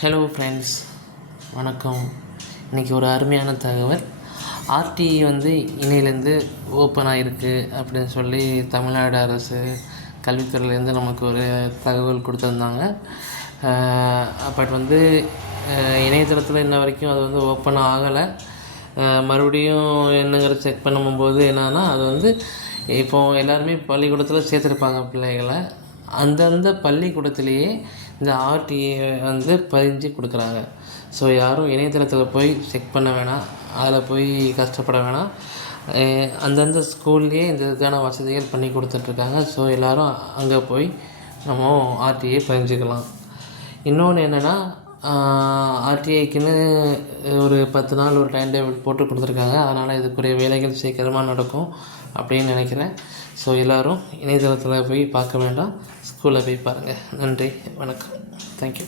Hello friends வணக்கம். இன்றைக்கி ஒரு அருமையான தகவல். ஆர்டிஇ வந்து இன்னையிலேருந்து ஓப்பன் ஆகிருக்கு அப்படின்னு சொல்லி தமிழ்நாடு அரசு கல்வித்துறையிலேருந்து நமக்கு ஒரு தகவல் கொடுத்துருந்தாங்க. பட் வந்து இணையதளத்தில் இன்ன வரைக்கும் அது வந்து ஓப்பன் ஆகலை. மறுபடியும் என்னங்கிற செக் பண்ணும்போது என்னன்னா அது வந்து இப்போது எல்லாருமே பள்ளிக்கூடத்தில் சேர்த்துருப்பாங்க பிள்ளைகளை. அந்தந்த பள்ளிக்கூடத்திலேயே இந்த ஆர்டிஏ வந்து பதிஞ்சு கொடுக்குறாங்க. ஸோ யாரும் இணையதளத்தில் போய் செக் பண்ண வேணாம். அதில் போய் கஷ்டப்பட வேணாம். அந்தந்த ஸ்கூல்லேயே இந்த இதுக்கான வசதிகள் பண்ணி கொடுத்துட்ருக்காங்க. ஸோ எல்லோரும் அங்கே போய் நம்ம ஆர்டிஏ பதிஞ்சுக்கலாம். இன்னொன்று என்னென்னா ஆர்டிஐக்குன்னு ஒரு பத்து நாள் ஒரு டைம் டேபிள் போட்டு கொடுத்துருக்காங்க. அதனால் இதுக்குரிய வேலைகள் சீக்கிரமாக நடக்கும் அப்படின்னு நினைக்கிறேன். ஸோ எல்லோரும் இணையதளத்தில் போய் பார்க்க வேண்டாம். ஸ்கூலில் போய் பாருங்கள் நன்றி. வணக்கம். தேங்க்யூ